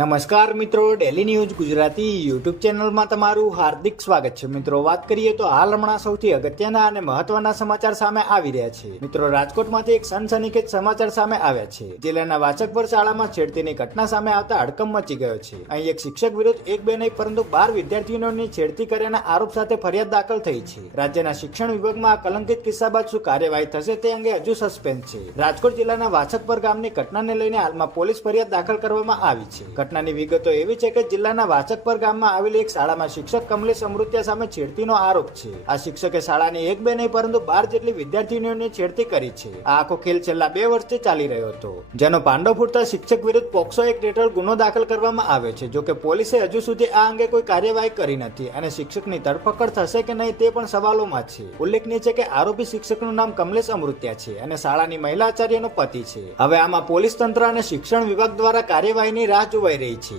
નમસ્કાર મિત્રો, daily news Gujarati YouTube ચેનલમાં તમારું હાર્દિક સ્વાગત છે. મિત્રો, વાત કરીએ તો હાલ હમણાં સૌથી અગત્યના અને મહત્વના સમાચાર સામે આવી રહ્યા છે. મિત્રો, રાજકોટમાંથી એક સનસનીખેજ સમાચાર સામે આવ્યા છે. જિલ્લાના વાચકપર શાળામાં છેડતીની ઘટના સામે આવતા હડકંપ મચી ગયો છે. અહીં એક શિક્ષક વિરુદ્ધ એક બે નહીં પરંતુ 12 વિદ્યાર્થીઓની છેડતી કર્યાના આરોપ સાથે ફરિયાદ દાખલ થઈ છે. રાજ્યના શિક્ષણ વિભાગમાં આ કલંકિત કિસ્સા બાદ શું કાર્યવાહી થશે તે અંગે હજુ સસ્પેન્સ છે. રાજકોટ જિલ્લાના વાચકપર ગામની ઘટનાને લઈને હાલમાં પોલીસ ફરિયાદ દાખલ કરવામાં આવી છે. ઘટનાની વિગતો એવી છે કે જિલ્લાના વાચકપર ગામમાં આવેલી એક શાળામાં શિક્ષક કમલેશ અમૃત્યા સામે છેડતીનો આરોપ છે. આ શિક્ષકે શાળાની એક બે નહીં પરંતુ 12 જેટલી વિદ્યાર્થીનીઓની છેડતી કરી છે. આ આખો ખેલ છેલ્લા 2 વર્ષથી ચાલી રહ્યો હતો, જેનો પાંડો ફૂટતા શિક્ષક વિરુદ્ધ પોક્સો એક્ટ હેઠળ ગુનો દાખલ કરવામાં આવ્યો છે. જોકે પોલીસે હજુ સુધી આ અંગે કોઈ કાર્યવાહી કરી નથી અને શિક્ષકની ધરપકડ થશે કે નહીં તે પણ સવાલોમાં છે. ઉલ્લેખનીય છે કે આરોપી શિક્ષકનું નામ કમલેશ અમૃત્યા છે અને શાળાની મહિલા આચાર્યનો પતિ છે. હવે આમાં પોલીસ તંત્ર અને શિક્ષણ વિભાગ દ્વારા કાર્યવાહીની રાહ જોવાઈ રહી છે.